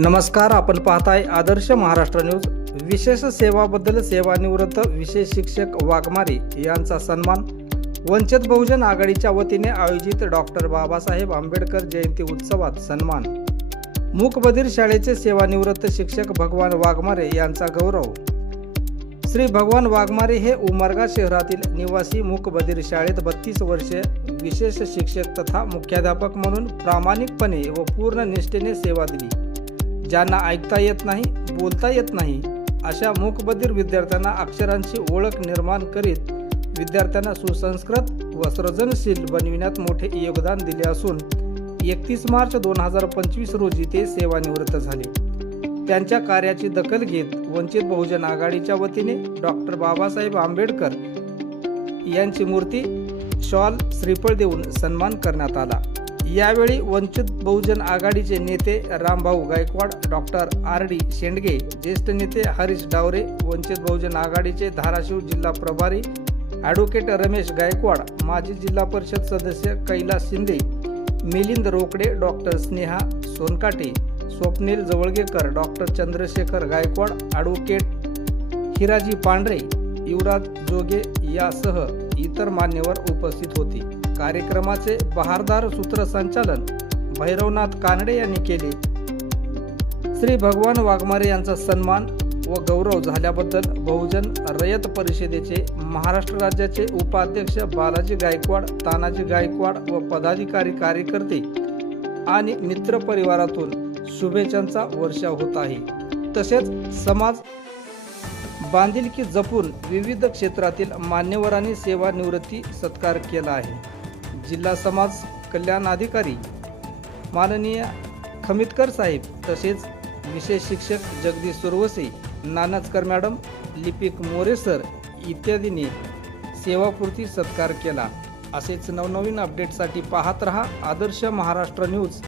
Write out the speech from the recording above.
नमस्कार आपण पाहताय आदर्श महाराष्ट्र न्यूज. विशेष सेवाबद्दल सेवानिवृत्त विशेष शिक्षक वाघमारे यांचा सन्मान. वंचित बहुजन आघाडीच्या वतीने आयोजित डॉक्टर बाबासाहेब आंबेडकर जयंती उत्सवात सन्मान. मूकबधीर शाळेचे सेवानिवृत्त शिक्षक भगवान वाघमारे यांचा गौरव. श्री भगवान वाघमारे हे उमरगा शहरातील निवासी मूकबधीर शाळेत बत्तीस वर्षे विशेष शिक्षक तथा मुख्याध्यापक म्हणून प्रामाणिकपणे व पूर्ण निष्ठेने सेवा दिली. ज्यांना ऐकता येत नाही बोलता येत नाही अशा मूकबधीर विद्यार्थ्यांना अक्षरांची ओळख निर्माण करीत विद्यार्थ्यांना सुसंस्कृत व सृजनशील बनविण्यात मोठे योगदान दिले असून एकतीस मार्च दोन हजार पंचवीस रोजी ते सेवानिवृत्त झाले. त्यांच्या कार्याची दखल घेत वंचित बहुजन आघाडीच्या वतीने डॉक्टर बाबासाहेब आंबेडकर यांची मूर्ती शॉल श्रीफळ देऊन सन्मान करण्यात आला. यावेळी वंचित बहुजन आघाडीचे नेते Rambhau Gaikwad doctor R D Shendge ज्येष्ठ नेते हरीश डावरे वंचित बहुजन आघाडीचे धाराशिव जिल्हा प्रभारी ॲडव्होकेट रमेश गायकवाड माजी जिल्हा परिषद सदस्य Kailas Shinde Milind Rokade doctor Sneha Sonkate Swapnil Jawalgekar doctor Chandrashekhar Gaikwad advocate Hiraji Pandhare Yuvraj Joge यासह इतर मान्यवर उपस्थित होते. कार्यक्रमाचे बहारदार सूत्रसंचालन भैरवनाथ कानडे यांनी केले. श्री भगवान वाघमारे यांचा सन्मान व गौरव झाल्याबद्दल बहुजन रयत परिषदेचे महाराष्ट्र राज्याचे उपाध्यक्ष बालाजी गायकवाड तानाजी गायकवाड व पदाधिकारी कार्यकर्ते आणि मित्र परिवारातून शुभेच्छांचा वर्षाव होत आहे. तसेच समाज बांधिलकी जपून विविध क्षेत्रातील मान्यवरांनी सेवानिवृत्ती सत्कार केला आहे. जिल्हा समाज कल्याण अधिकारी माननीय खमितकर साहेब तसेच विशेष शिक्षक जगदीश सुरवसे नानाचकर मॅडम लिपिक मोरे सर इत्यादींनी सेवापूर्ती सत्कार केला. असेच नवनवीन अपडेटसाठी पाहत रहा आदर्श महाराष्ट्र न्यूज.